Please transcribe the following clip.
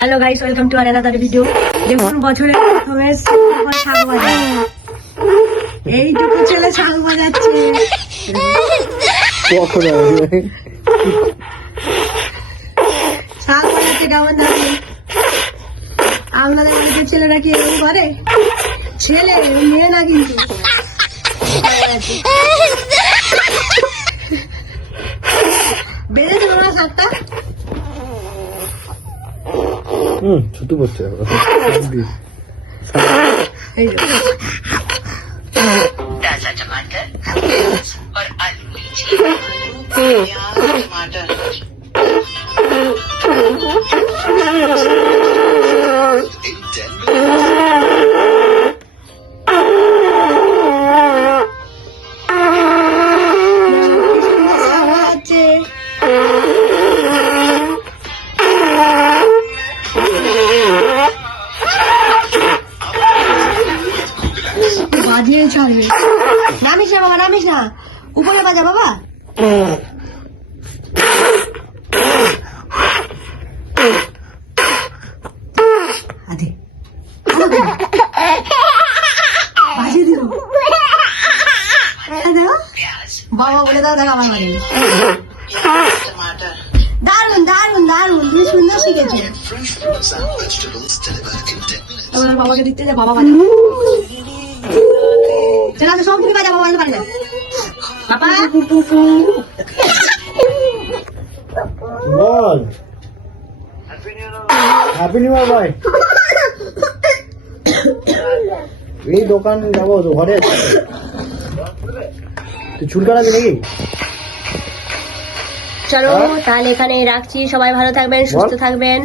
Hello guys, welcome to another video. দেখুন বছরের প্রথমে শাক বাজা, এইটুকু ছেলে শাক বাজাচ্ছে। শাক বাজাচ্ছে কেমন জানি। আপনাদের বাড়িতে ছেলেরা কি এরকম করে? ছেলে মেয়ে না কিন্তু। বেড়েছে তোমার শাকটা? ছোট করছে ताजा टमाटर और आलू लीजिए। प्याज टमाटर বাজিয়ে ছাড়বে। নামিস না বাবা, নামিস না, উপরে বাজা বাবা। আদে বাজিয়ে দিল। বাবা বলে দাও, দেখ আমার বাড়ি। टमाटर দারুন দারুন দারুন, তুমি সুন্দর শিখেছো। এবার বাবাকে দিতে যা, বাবা বাজা। চলো সব তুমি বাজা, বাবা বাড়ি যাও। বাবা বল হ্যাপি নিউ ইয়ার ভাই। এই দোকান যাবো তো, ঘরে আছি। তুই চুল কাটাবি নাকি? চলো তাহলে এখানে রাখছি। সবাই ভালো থাকবেন, সুস্থ থাকবেন।